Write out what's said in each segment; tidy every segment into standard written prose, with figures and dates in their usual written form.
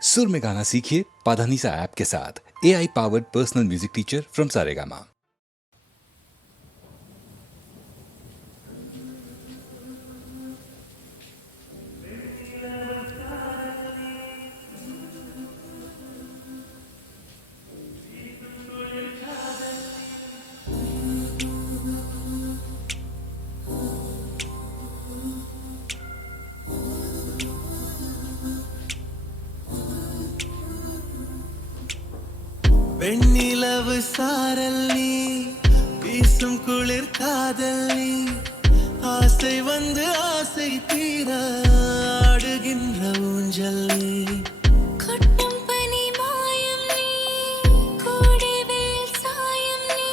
सुर में गाना सीखिए पाधानीसा ऐप के साथ। AI powered personal music teacher from Saregama. வெண்ணிலவு சாரல் நீ வீசும் குளிர் காதல் நீ ஆசை வந்து ஆசை தீர ஆடுகின்ற ஊஞ்சல் நீ கொட்டும் பனி மாயம் நீ கோடிவேல் சாயம் நீ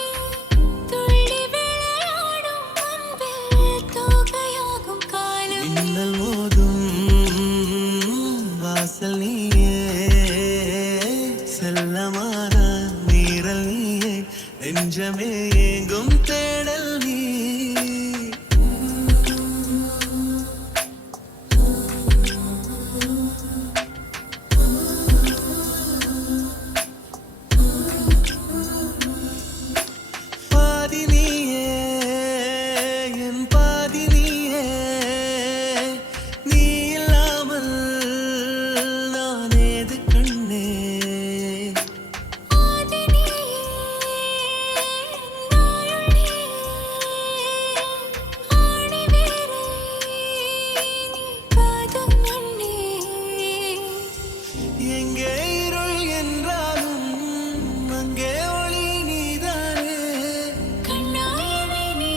துள்ளி விளையாடும் அன்பில் தோகையாகும் காலம் மின்னல் மோதும் வாசல் நீயே செல்லமான நீரல் நீயே நெஞ்சமே எங்கும் தேடல் நீ பாதி நீயே என் பாதி நீயே நீ இல்லாமல் நான் ஏது கண்ணே ஆதி நீயே நாயுள் நீயே ஆணி வேரை நீ காதும் மண்ணே எங்கே இருள் என்றாலும் அங்கே ஒளி நீதானே கண்ணாயனை நீ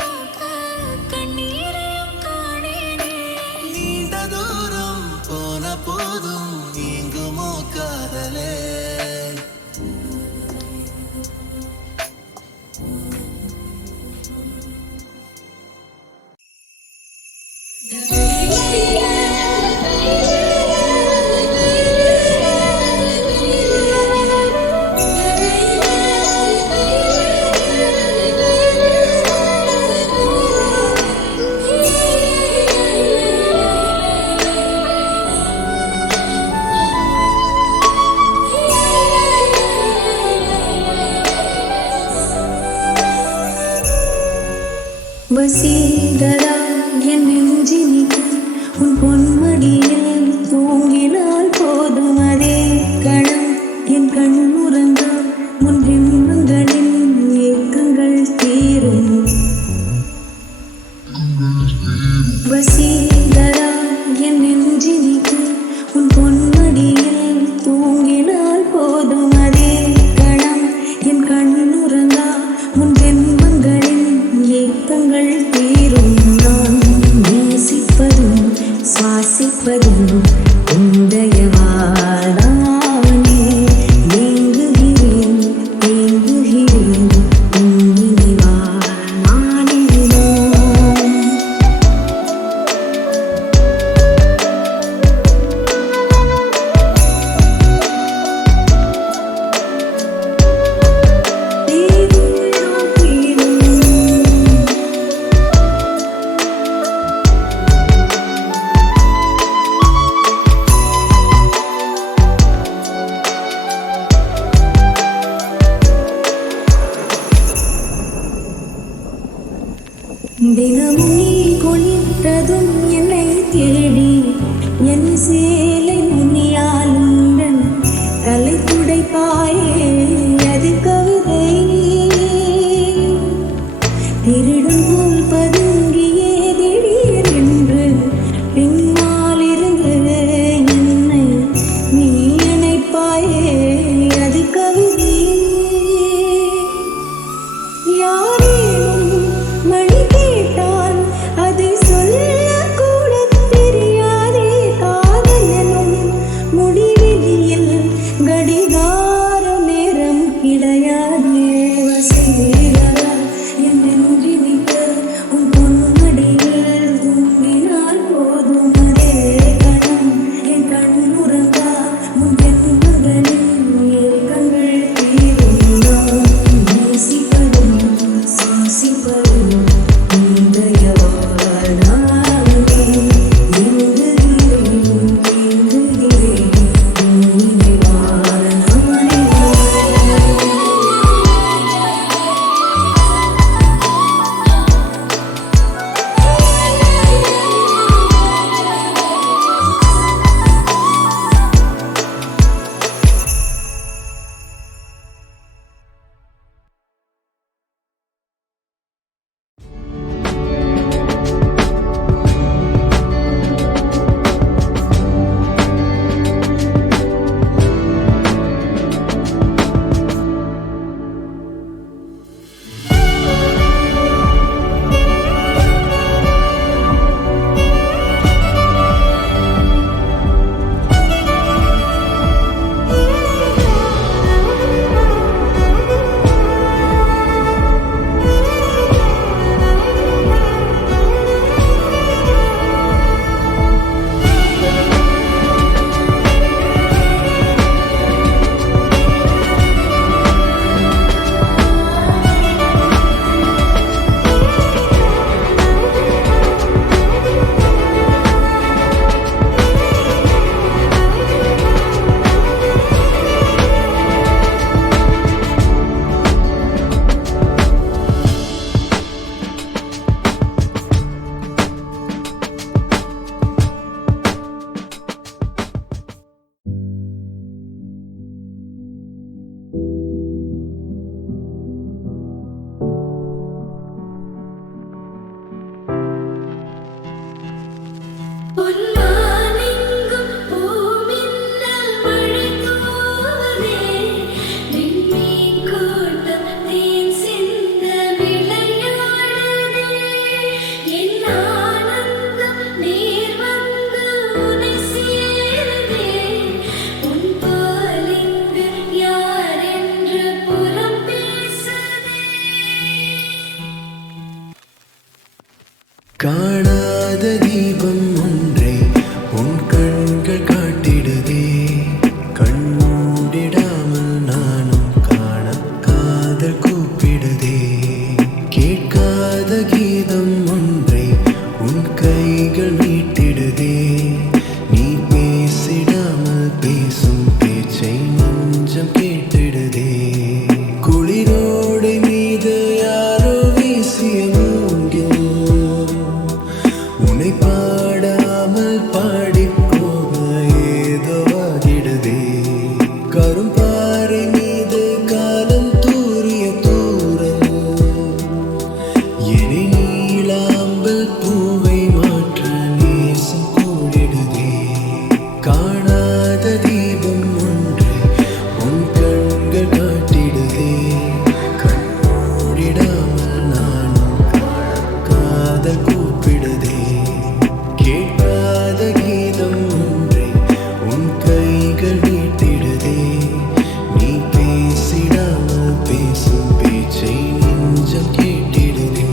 காக்க கண்ணீரையும் காணேனே நீண்ட தூரம் போன போதும் நீங்குமோ காதலே வசீகரா என் நெஞ்சினிக்கு உன் பொன்மடியில் தூங்கினால் போதும் அதே கணம் என் கண்ணுறங்க முன் ஜென்மங்களின் ஏக்கங்கள் தீரும் வசீகரா என் நெஞ்சினிக்கு உன் பொன்மடியில் தூங்கினால் போதும் அதே கணம் என் கண்ணுறங்க முன் ஜென்மங்களின் ஏக்கங்கள் தீரும் பொன்மானெங்கும் பூமின்னல் மழை தூவுதே, விண்மீன் கூட்டம் தேன் சிந்த விளையாடுதே, என் ஆனந்தம் நீர் வந்து உனை சேருதே, உன் போலிங்கு யார் என்று புறம் பேசுதே. காணாத தீபம் ஒன்றை உன் கண்கள் காட்டிடுதே, கண் மூடிடாமல் நானும் காண காதல் கூப்பிடுதே, கேட்காத கீதம் ஒன்றை உன் கைகள் மீட்டிடுதே, நீ பேசிடாமல் பேசும் பேச்சை நெஞ்சம் கேட்டிடுதே, குளிரோடை மீது யாரோ வீசிய மூங்கில் உன்னை பாடாமல் பாடி போக ஏதோ ஆகிடுதே, கரும்பாறை மீது காலம் தூரிய தூரல் என்னை நீளாம்பல் பூவை மாற்ற நேசம் கூடிடுதே, காணாத தீபம் ஒன்றை உன் கண்கள் காட்டிடுதே, கண் மூடிடாமல் நானும் காதல் கூப்பிடுதே, கேட்காத கீதம் ஒன்றை உன் கைகள் நீட்டிடுதே, நீ பேசிடாமல் பேசும் பேச்சை நெஞ்சம் கேட்டிடுதே.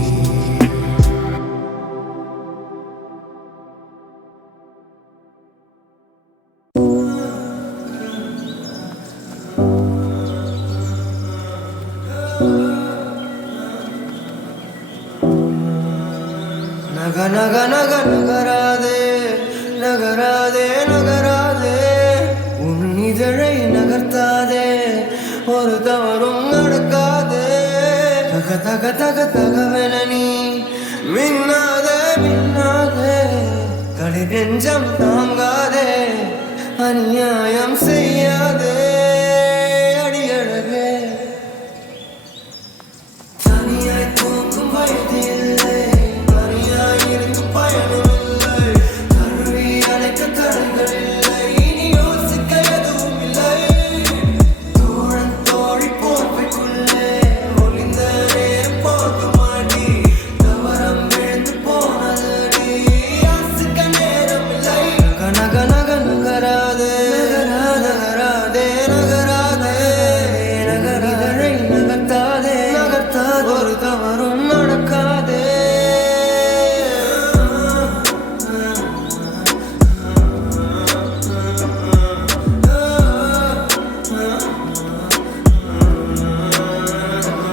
நக நக நக நகராதே நகராதே நகராதே, உன் இதழை நகர்த்தாதே, ஒரு தவறும் நடக்காதே, தக தக தக தகவென நீ மின்னாதே மின்னாதே, களி நெஞ்சம் தாங்காதே, அநியாயம் செய்யாதே அடியழகே, தனியாய் தூங்கும் வயது இல்லை, தனியாயிருந்து பயனுமில்லை, தழுவி அழைக்க கடல்கள் இல்லை, இனி யோசிக்க எதுவும் இல்லை, தோழன் தோழி போர்வைக்குள்ளே ஒளிந்த நேரம் போக மாட்டி, தவறம் விழுந்து போனதடி, யாசிக்க நேரம் இல்லை, நக நக நகராதே நகராதே நகராதே, நகரிதழை நகர்த்தாதே நகர்த்தாதே, ஒரு தவறும் நடக்காதே.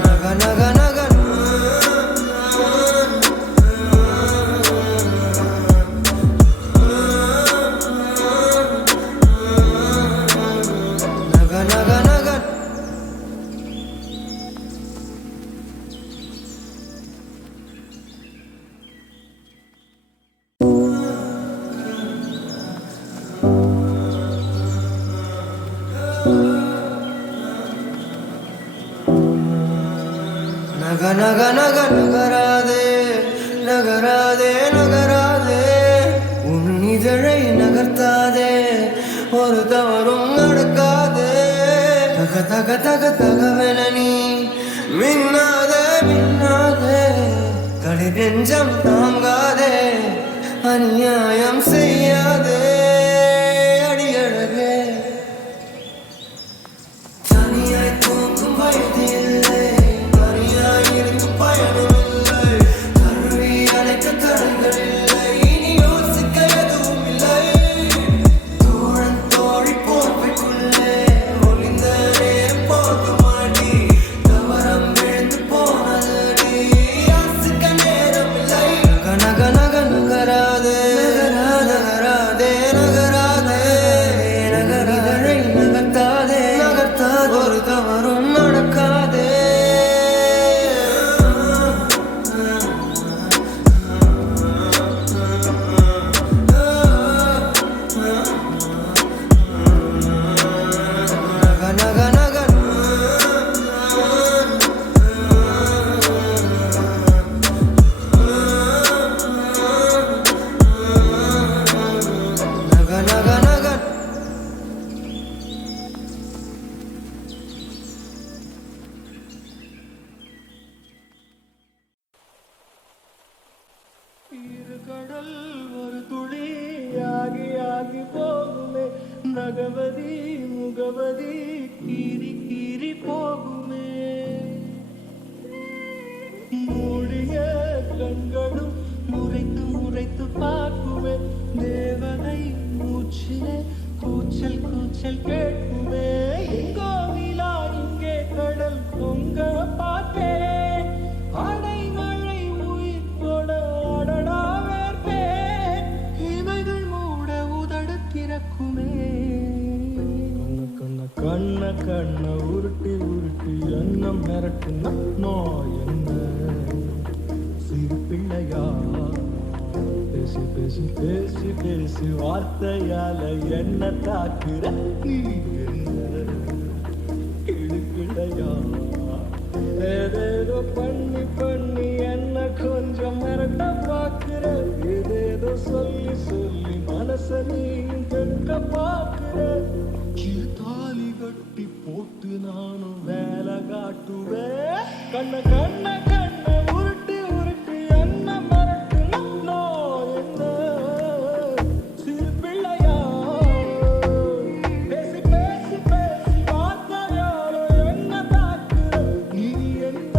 நக நக நக நக நக நக நக நக நக நகராதே நகராதே நகராதே, உன் இதழை நகர்த்தாதே, ஒரு தவறும் நடக்காதே, தக தக தக தகவென நீ மின்னாதே மின்னாதே, களி நெஞ்சம் தாங்காதே, அநியாயம் செய்யாதே அடியழகே, தனியாய் தூங்கும் வயது இல்லை, தனியாயிருந்து பயனுமில்லை, தழுவி அழைக்க கடல்கள் இல்லை, இனி யோசிக்க எதுவும் இல்லை, தோழன் தோழி போர்வைக்குள்ளே ஒளிந்த நேரம் போக மாட்டி, தவறம் விழுந்து போனதடி, யாசிக்க நேரம் இல்லை, நக நக நகராதே நகராதே அகவதி முகவதி கீறி கீறி போகுமே மூடிய கண்களும் முறைத்து முறைத்து பார்க்குமே தேவதை மூச்சிலே கூச்சல் கூச்சல் கேட்குமே எங்கோ விழா இங்கே கடல் பொங்க பார்த்தேன் அடைமழை உயிர் தொட அடடா வேர்ப்பே இமைகள் மூட உதடு திறக்குமே கண்ண கண்ண கண்ண உருட்டி உருட்டி எண்ணம் மிரட்டு நோ என்ன சிறு பிள்ளையா பேசி பேசி பேசி பேசி வார்த்தையால என்ன தாக்குற நீ என்ன கிளையா ஏதேதோ பண்ணி பண்ணி என்ன கொஞ்சம் மிரட்ட பாக்குற ஏதேதோ சொல்லி சொல்லி மனச நீ கெடுக்க பாக்குற தாலி கட்டி போட்டு நானும் வேலை காட்டுவேன் கண்ண கண்ண கண்ண உருட்டி உருட்டி என்ன மிரட்டு நோ என்ன சிறு பிள்ளையா பேசி பேசி பேசி வார்த்தையால என்ன தாக்குற நீ என்ன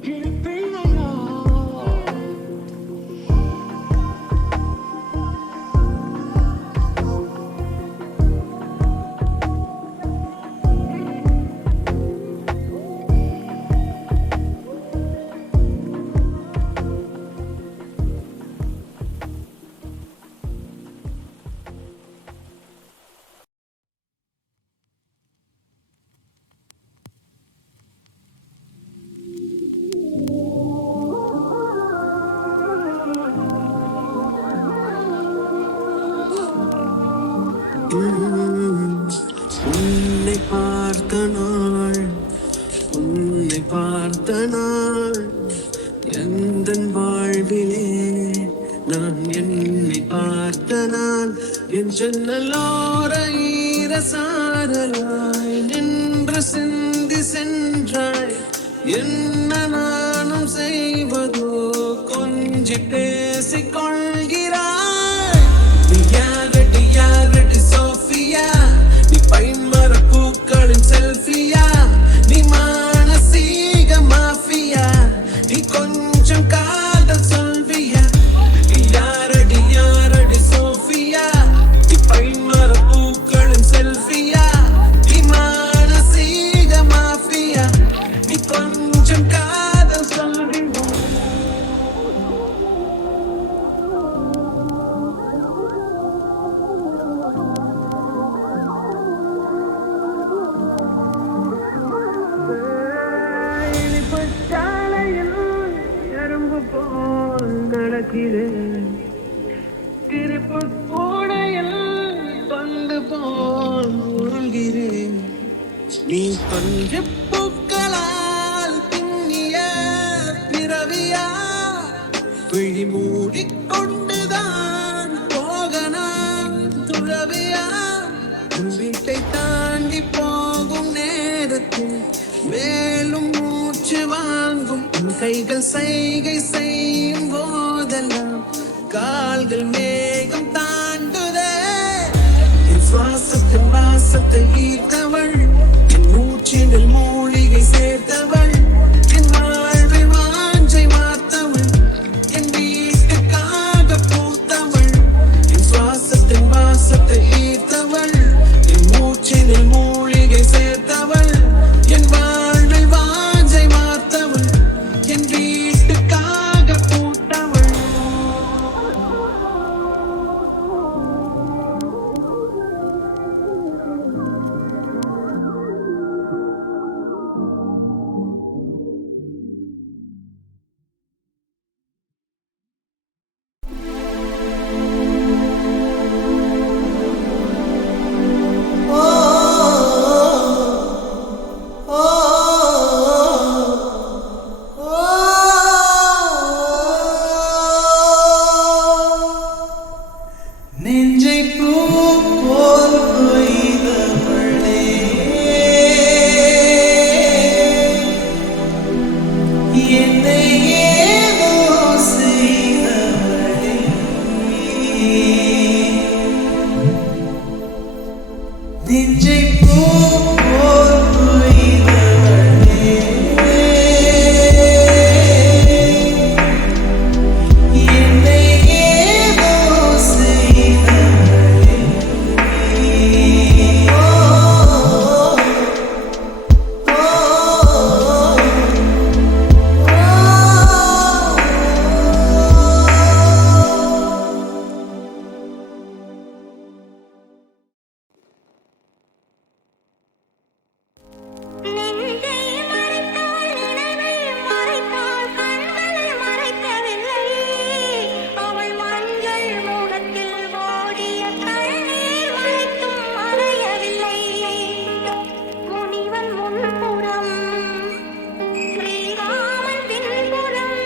கிளி பிள்ளையா உன்னை பார்த்த நாள் உன்னை பார்த்த நாள் எந்தன் வாழ்விலே நான் என்னை பார்த்த நாள் என் ஜன்னலோர ஈர சாரலாய் நின்று சிந்தி சென்றாய் என்ன நானும் செய்வதோ கொஞ்சி பேசிக் கொள்கிறாய் சோஃபியா நீ பைன்மர பூக்களின் செல்ஃபியா நீ மானசீக மாஃபியா நீ கொஞ்சம் காதல் சொல்வியா யாரடி சோஃபியா நீ பைன்மர பூக்களின் செல்ஃபியா நீ மானசீக மாஃபியா நீ கொஞ்சம் காதல் சொல்வியா சாலையில் எறும்பு போல் நடக்கிறேன் திருப்பு கூடையில் பந்து போல் உருள்கிறேன் நீ பஞ்சு பூக்களால் பின்னிய பிறவியா விழி மூடிக்கொண்டுதான் போகலாம் துறவியா உன் வீட்டை தாண்டி போகும் நேரத்தில் மேலும் மூச்சு வாங்கும் உன் கைகள் சைகை செய்யும் போதெல்லாம் கால்கள் மேகம் தாண்டுதே என் சுவாசத்தின் வாசத்தை ஈர்த்தவள் என் மூச்சினில் மூலிகை சேர்த்தவள் என் வாழ்வை வாஞ்சை மாத்தவள் என் வீட்டுக்காக பூத்தவள் என் சுவாசத்தின் வாசத்தை ஈர்த்தவள் என் மூச்சினில் மூலிகை சேர்த்தவள் என் வாழ்வை வாஞ்சை மாத்தவள் என் வீட்டுக்காக பூத்தவள் நெஞ்சை பூ போல் கொய்தவளே, என்னை ஏதோ செய்தவளே. நெஞ்சை மறைத்தாள் நினைவை மறைத்தாள் கண்களை மறைக்கவில்லை அவள் மஞ்சள் முகத்தில் ஓடிய கண்ணீர் மறைத்தும் மறையவில்லை முனிவன் முன்புறம் ஸ்ரீராமன் பின்புறம்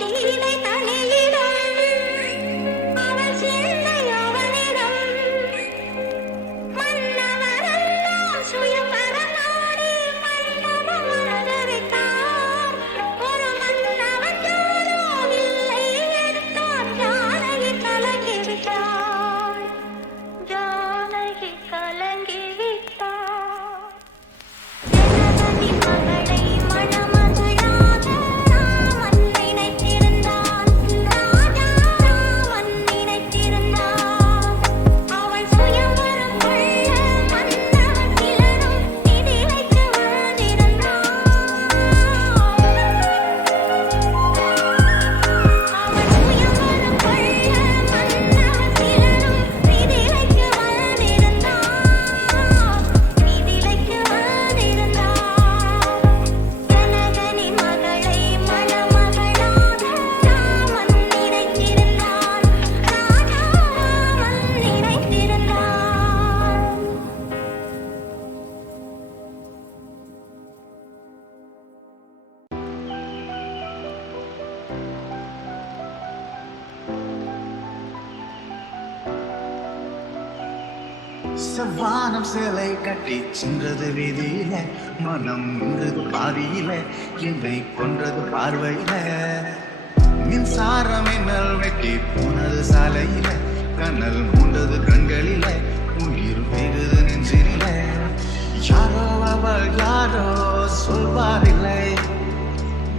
சீதை தனியிடம் அவள் சிந்தை அவனிடம் மன்னவரெல்லாம் சுயம்பரம் நாடி மன்னவம் மறந்துவிட்டார். ஒரு மன்னவன் யாரோ வில்லை எடுத்தார். ஜானகி கலங்கிவிட்டாள். ஜானகி கலங்கிவிட்டாள். ஜனகனின் மகளை மணமகளாக ராமன் நினைத்திருந்தான். ராஜா ராமன் நினைத்திருந்தான். அவள் சுயம்பரம் கொள்ள மன்னவன் கிளரும் நிதி வைத்து வாழ்ந்திருந்தான். அவள் சுயம்பரம் கொள்ள மன்னவன் கிளரும் நிதி வைத்து வாழ்ந்திருந்தான். நிதி வைத்து வாழ்ந்திருந்தான். ஜனகனின் மகளை மணமகளாக ராமன் நினைத்திருந்தான். ராஜா ராமன் நினைத்திருந்தான். செவ்வானம் சேலை கட்டி சென்றது வீதியில, மனம் நின்றது பாதியில, என்னை கொன்றது பார்வையில. மின்சாரம் மின்னல் வெட்டி போனது சாலையில, கண்ணல் மூண்டது கண்களில, உயிர் வெகுது நெஞ்சினில. யாரோ அவள் யாரோ சொல்வாரில்லை,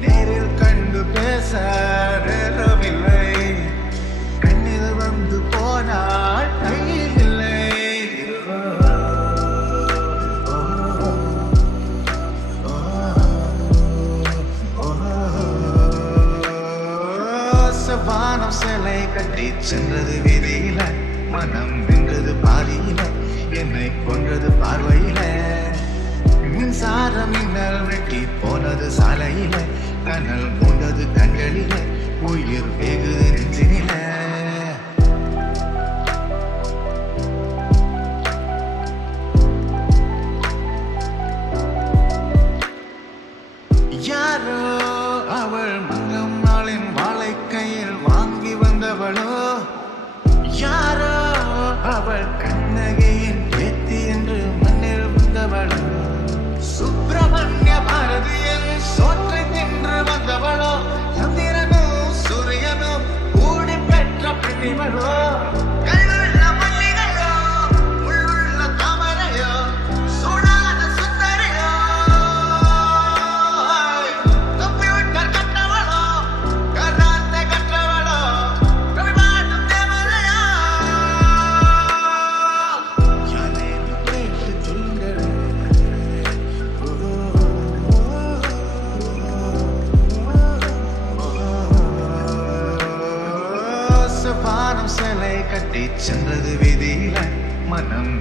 நேரில் கண்டு பேச நேரமில்லை. கண்ணில் வந்து போனால் கையில் இல்லை. செவ்வானம் சேலை கட்டி சென்றது வீதியில, மனம் நின்றது பாதியில, என்னை கொன்றது பார்வையில. மின்சாரம் மின்னல் வெட்டி போனது சாலையில, கண்ணல் மூண்டது கண்களில, உயிர் வெகுது நெஞ்சினில. யாரோ அவள் மங்கம் நாளின் வாழை கையில் வாங்கி வந்தவளோ, யாரோ அவள் கண்ணகியின் பேத்தி என்று மண்ணில் வந்தவளோ, சுப்பிரமணிய பாரதியின் சோற்றை தின்று வந்தவளோ, சந்திரனும் சூரியனும் கூடி பெற்ற பிரிவளோ. கையுள்ள மல்லிகையோ உள்ளுள்ள தாமரையோ சூடான சுந்தரியோ, தொப்பிவிட்டார் கற்றவளோ கராத்தே கற்றவளோ, கவிபாடும் தேவதையோ. யாரேனும் கேட்டு சொல்லுங்கள். செவ்வானம் சேலை கட்டி சென்றது வீதியில, மனம்